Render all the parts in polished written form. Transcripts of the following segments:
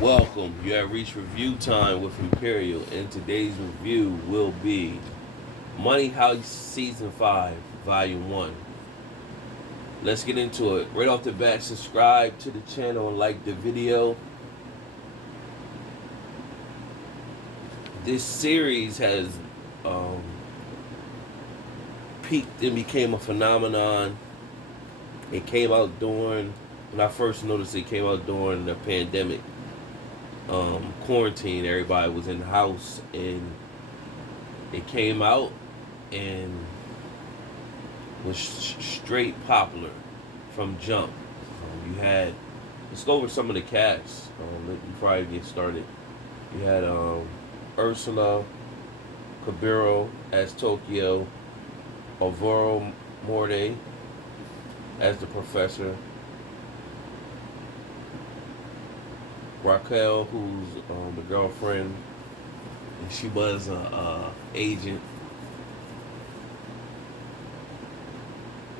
Welcome. You have reached review time with Imperial, and today's review will be Money Heist Season 5, Volume 1. Let's get into it. Right off the bat, subscribe to the channel and like the video. This series has um, peaked and became a phenomenon. It came out during, when I first noticed it came out during the pandemic. Quarantine, everybody was in the house, and it came out and was straight popular from jump. You had, let's go over some of the cast before I get started. You had Ursula Cabiro as Tokio, Alvaro Morte as the professor, Raquel, who's the girlfriend, and she was a agent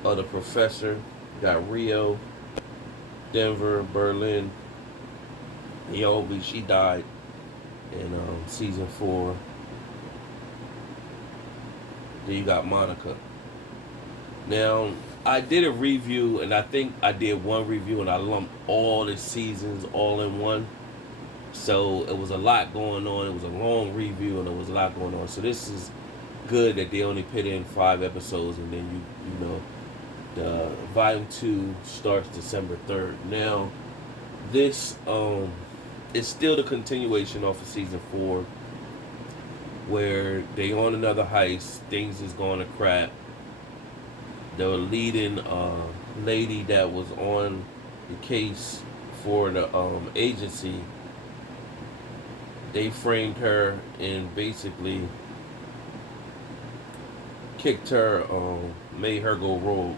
of the professor. Got Rio, Denver, Berlin. Niobe, she died in season 4. Then you got Monica. Now, I did a review, and I think I did one review, and I lumped all the seasons all in one. So it was a lot going on. It was a long review, and there was a lot going on. So this is good that they only put in 5 episodes, and then you know the volume 2 starts December 3rd. Now, this is still the continuation off of season 4, where they on another heist. Things is going to crap. The leading lady that was on the case for the agency, they framed her and basically kicked her, made her go rogue.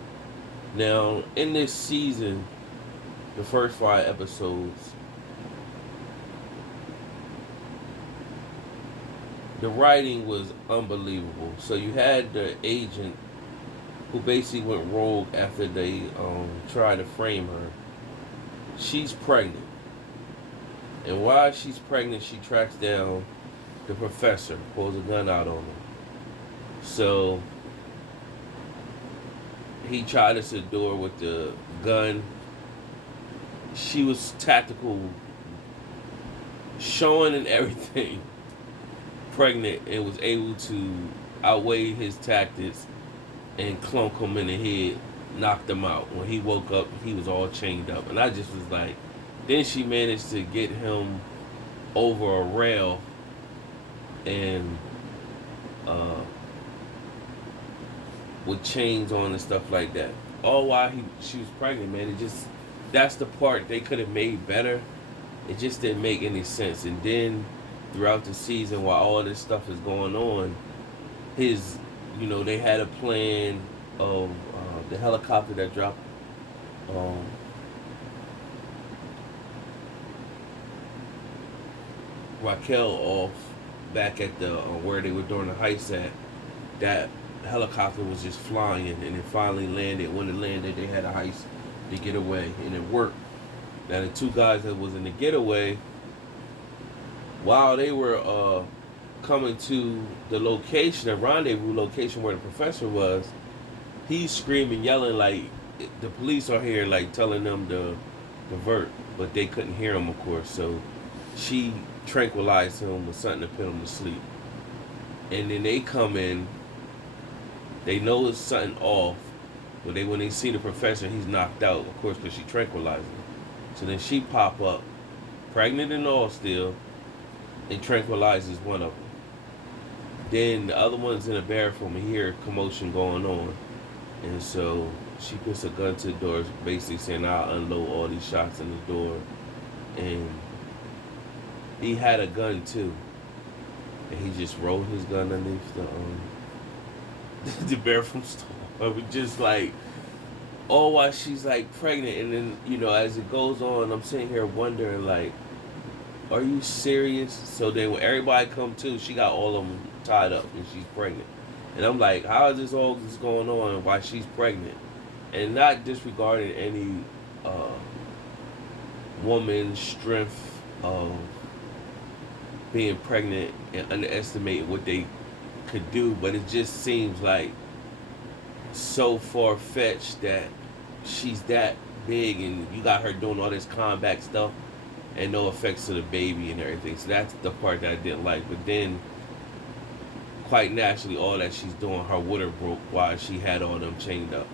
Now, in this season, the first 5 episodes, the writing was unbelievable. So you had the agent who basically went rogue after they tried to frame her. She's pregnant. And while she's pregnant, she tracks down the professor, pulls a gun out on her. So he tried to subdue her with the gun. She was tactical, showing and everything, pregnant, and was able to outweigh his tactics and clunk him in the head, knocked him out. When he woke up, he was all chained up. And I just was like, then she managed to get him over a rail and with chains on and stuff like that. All while she was pregnant, man. It just, that's the part they could have made better. It just didn't make any sense. And then throughout the season, while all this stuff is going on, they had a plan of the helicopter that dropped Raquel off back at the where they were doing the heist at. That helicopter was just flying, and it finally landed. When it landed, they had a heist to get away, and it worked. Now the 2 guys that was in the getaway, while they were coming to the location, the rendezvous location where the professor was, he's screaming, yelling like the police are here, like telling them to divert, but they couldn't hear him, of course. So she tranquilized him with something to put him to sleep. And then they come in, they know it's something off, but when they see the professor, he's knocked out, of course, because she tranquilized him. So then she pop up, pregnant and all still, and tranquilizes one of them. Then the other one's in a bathroom and hear commotion going on. And so she puts a gun to the door, basically saying, I'll unload all these shots in the door. And he had a gun too. And he just rolled his gun underneath the bathroom stall. But we just like, all while she's like pregnant. And then, as it goes on, I'm sitting here wondering, like, are you serious? So then when everybody come to, she got all of them tied up and she's pregnant. And I'm like, how is this all this going on while she's pregnant? And not disregarding any woman's strength of being pregnant and underestimating what they could do, but it just seems like so far fetched that she's that big and you got her doing all this combat stuff and no effects to the baby and everything. So that's the part that I didn't like. But then, quite naturally, all that she's doing, her water broke while she had all them chained up.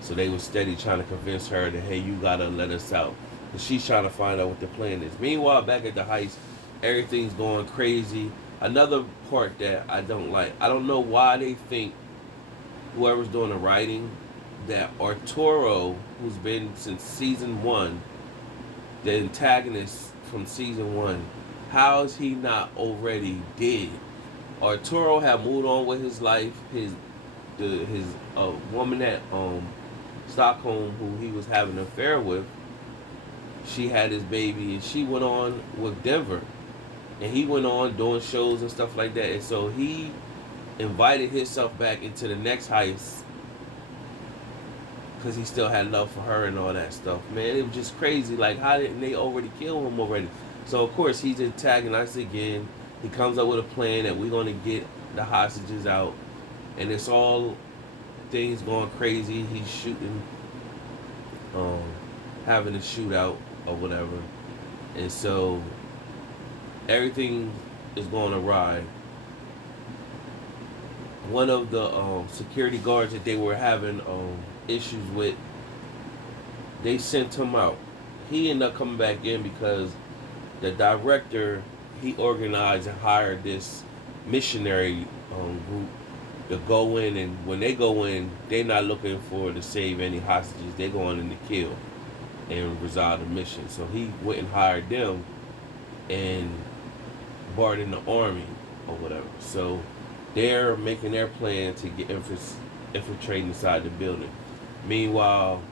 So they were steady trying to convince her that, hey, you gotta let us out. But she's trying to find out what the plan is. Meanwhile, back at the heist, everything's going crazy. Another part that I don't like, I don't know why they think whoever's doing the writing that Arturo, who's been since season one, the antagonist from season one, how is he not already dead? Arturo had moved on with his life. His woman at Stockholm, who he was having an affair with, she had his baby, and she went on with Denver, and he went on doing shows and stuff like that. And so he invited himself back into the next heist because he still had love for her and all that stuff. Man, it was just crazy. Like, how didn't they already kill him already? So of course he's antagonized again. He comes up with a plan that we're going to get the hostages out, and it's all things going crazy. He's shooting, having a shootout or whatever, and so everything is going awry. One of the security guards that they were having issues with, they sent him out. He ended up coming back in because the director, he organized and hired this missionary group to go in, and when they go in, they're not looking for to save any hostages. They're going in to kill and resolve the mission. So he went and hired them and brought in the army or whatever. So they're making their plan to get infiltrating inside the building. Meanwhile,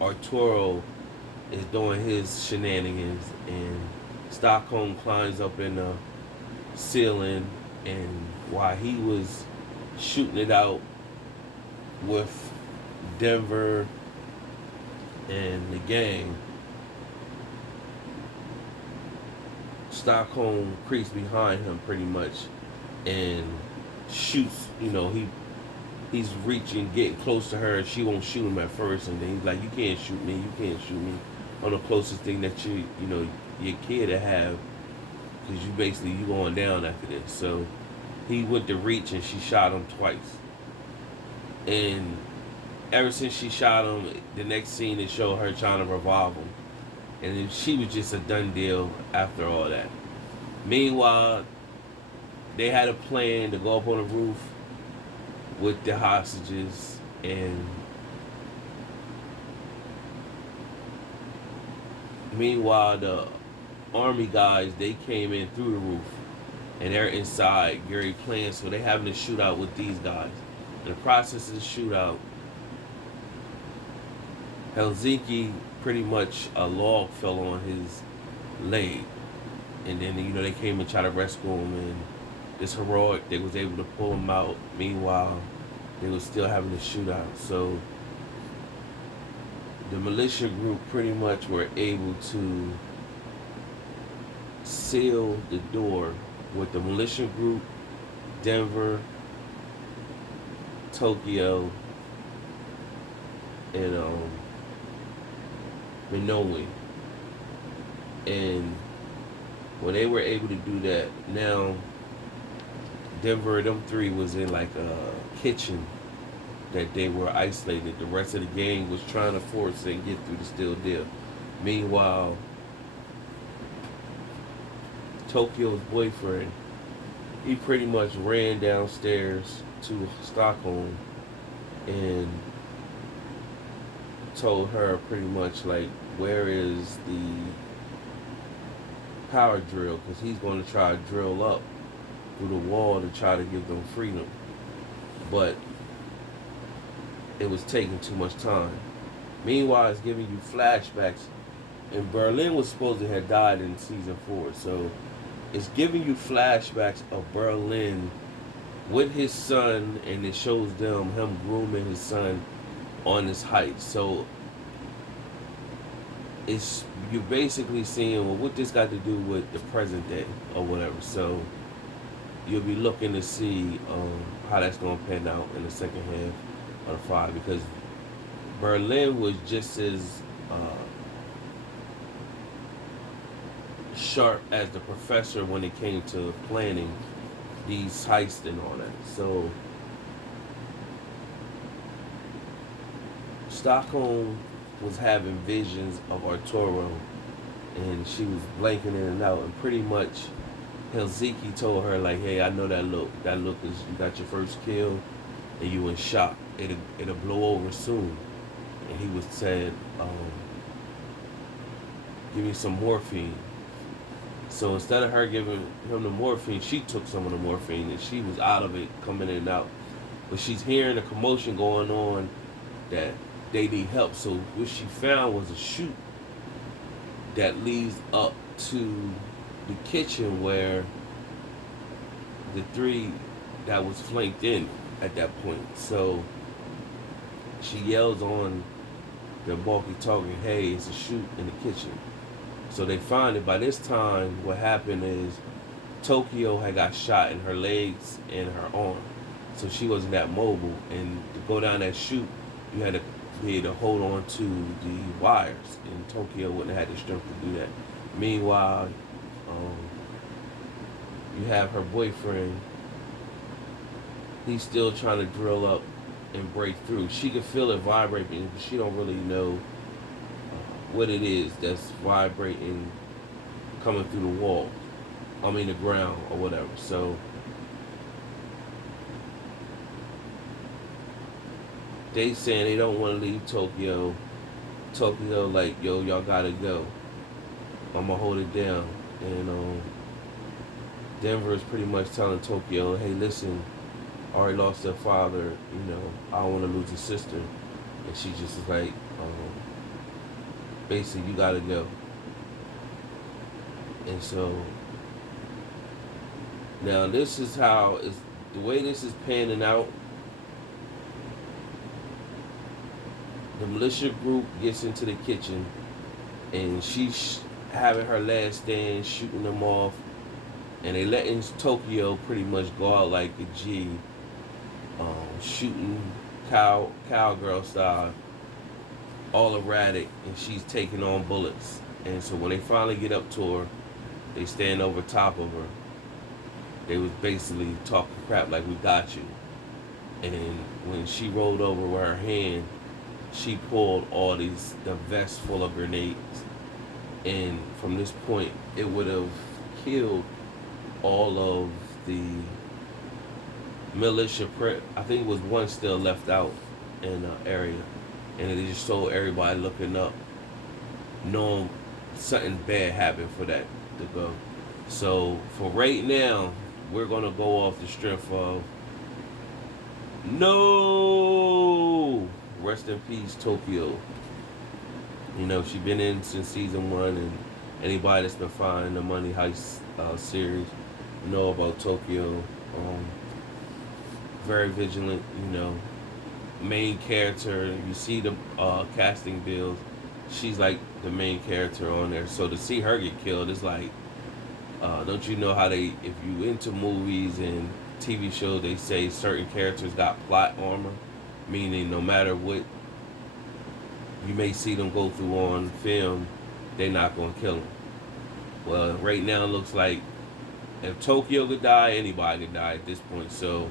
Arturo is doing his shenanigans, and Stockholm climbs up in the ceiling, and while he was shooting it out with Denver and the gang, Stockholm creeps behind him pretty much and shoots. He's reaching, getting close to her. She won't shoot him at first, and then he's like, "You can't shoot me. You can't shoot me on the closest thing that your kid to have, because you going down after this." So he went to reach, and she shot him twice. And ever since she shot him, the next scene it showed her trying to revive him, and then she was just a done deal after all that. Meanwhile, they had a plan to go up on the roof with the hostages, and meanwhile the army guys, they came in through the roof and they're inside Gary playing, so they having a shootout with these guys. In the process of the shootout, Helsinki, pretty much a log fell on his leg, and then they came and tried to rescue him, and this heroic, they was able to pull him out. Meanwhile, they was still having a shootout. So the militia group pretty much were able to seal the door with the militia group, Denver, Tokio, and Minowi. And when they were able to do that, now Denver, them three was in like a kitchen that they were isolated. The rest of the gang was trying to force and get through the steel deal. Meanwhile, Tokyo's boyfriend, he pretty much ran downstairs to Stockholm and told her pretty much like, where is the power drill? Because he's going to try to drill up through the wall to try to give them freedom. But it was taking too much time. Meanwhile, it's giving you flashbacks. And Berlin was supposed to have died in season 4. So it's giving you flashbacks of Berlin with his son, and it shows him grooming his son on this height. So it's you're basically seeing, well, what this got to do with the present day or whatever. So you'll be looking to see how that's going to pan out in the second half of the five, because Berlin was just as sharp as the professor when it came to planning these heists and all that. So Stockholm was having visions of Arturo, and she was blanking in and out, and pretty much Helsinki told her like, "Hey, I know that look. That look is you got your first kill, and you in shock. It'll blow over soon." And he was saying, "Give me some morphine." So instead of her giving him the morphine, she took some of the morphine, and she was out of it, coming in and out. But she's hearing a commotion going on that they need help. So what she found was a chute that leads up to the kitchen where the three that was flanked in at that point. So she yells on the walkie-talkie, "Hey, it's a chute in the kitchen." So they find it. By this time, what happened is Tokio had got shot in her legs and her arm, so she wasn't that mobile. And to go down that chute, you had to be able to hold on to the wires, and Tokio wouldn't have had the strength to do that. Meanwhile, you have her boyfriend. He's still trying to drill up and break through. She can feel it vibrating, but she don't really know what it is that's vibrating, coming through the wall. I mean the ground or whatever. So they saying they don't want to leave Tokyo. Tokyo like, "Yo, y'all gotta go. I'm gonna hold it down." And Denver is pretty much telling Tokyo, "Hey, listen, I already lost their father. I don't want to lose a sister." And she just is like, basically, "You gotta go." And so now this is how it's the way this is panning out. The militia group gets into the kitchen, and she's having her last stand, shooting them off, and they letting Tokyo pretty much go out like a G, shooting cowgirl style, all erratic, and she's taking on bullets. And so when they finally get up to her, they stand over top of her. They was basically talking crap like, "We got you." And when she rolled over with her hand, she pulled the vest full of grenades. And from this point, it would have killed all of the militia. I think it was one still left out in the area. And it just showed everybody looking up, knowing something bad happened for that to go. So for right now, we're gonna go off the strength of no. Rest in peace, Tokyo. She been in since season 1, and anybody that's been following the Money Heist series know about Tokyo. Very vigilant, main character. You see the casting bills. She's like the main character on there. So to see her get killed is like, don't you know how if you into movies and TV shows, they say certain characters got plot armor, meaning no matter what you may see them go through on film, they're not going to kill them. Well, right now it looks like if Tokyo could die, anybody could die at this point. So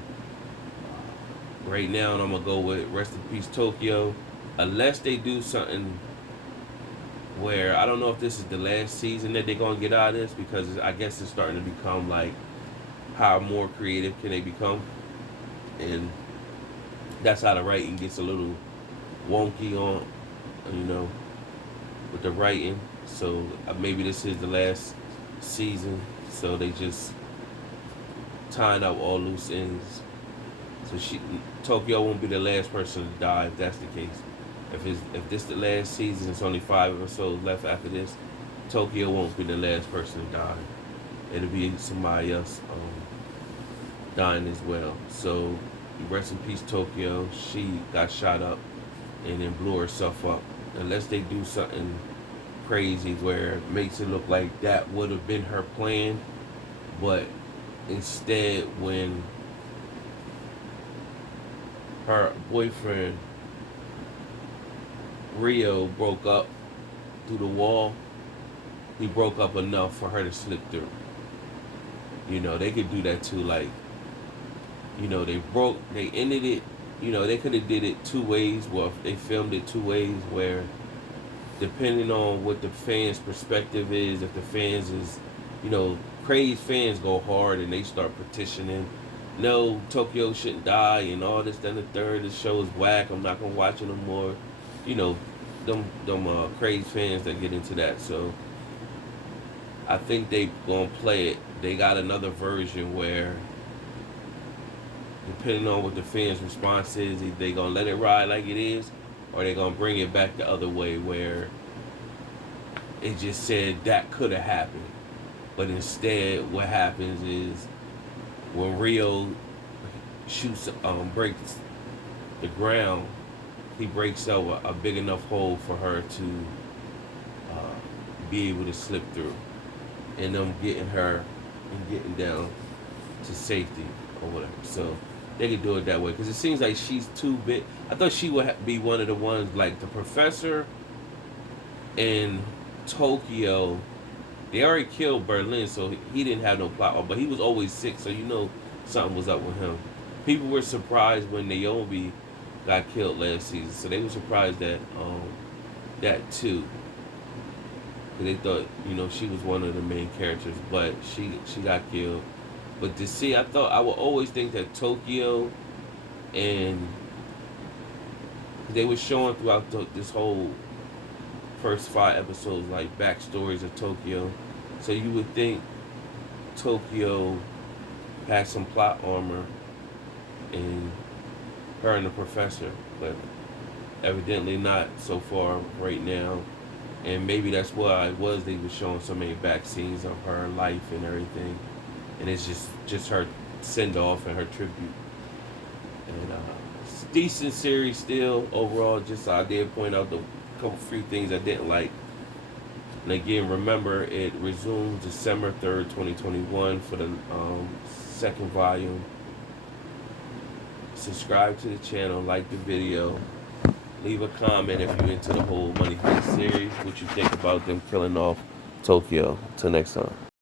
right now, I'm going to go with rest in peace, Tokyo. Unless they do something where, I don't know if this is the last season that they're going to get out of this, because I guess it's starting to become like, how more creative can they become? And that's how the writing gets a little wonky on, with the writing. So maybe this is the last season. So they just tying up all loose ends. So Tokyo won't be the last person to die if that's the case. If this the last season, it's only 5 episodes left after this. Tokyo won't be the last person to die. It'll be somebody else dying as well. So rest in peace, Tokyo. She got shot up and then blew herself up. Unless they do something crazy where it makes it look like that would have been her plan, but instead when her boyfriend Rio broke up through the wall, he broke up enough for her to slip through. You know, they could do that too. Like, you know, they ended it. You know, they could have did it two ways. Well, they filmed it two ways where, depending on what the fans' perspective is, if the fans is, you know, crazed fans go hard and they start petitioning, no, Tokio shouldn't die and all this, then the third, this show is whack. I'm not gonna watch it no more. You know, them crazed fans that get into that. So I think they gonna play it. They got another version where, depending on what the fans' response is, either they gonna let it ride like it is, or they gonna bring it back the other way where it just said that could have happened. But instead, what happens is when Rio breaks the ground, he breaks out a big enough hole for her to be able to slip through, and them getting her and getting down to safety or whatever. So they could do it that way because it seems like she's too big. I thought she would be one of the ones like the professor in Tokyo. They already killed Berlin, so he didn't have no plot, but he was always sick, so you know something was up with him. People were surprised when Naomi got killed last season, so they were surprised that too. They thought, you know, she was one of the main characters, but she got killed. But to see, I would always think that Tokyo, and they were showing throughout this whole first 5 episodes like backstories of Tokyo. So you would think Tokyo had some plot armor in her and the professor, but evidently not so far right now. And maybe that's why it was they were showing so many back scenes of her life and everything, and it's just her send off and her tribute. And it's a decent series still overall. Just I did point out the few things I didn't like. And again, remember it resumes December 3rd, 2021 for the second volume. Subscribe to the channel, like the video. Leave a comment if you're into the whole Money Heist series, what you think about them killing off Tokyo. Till next time.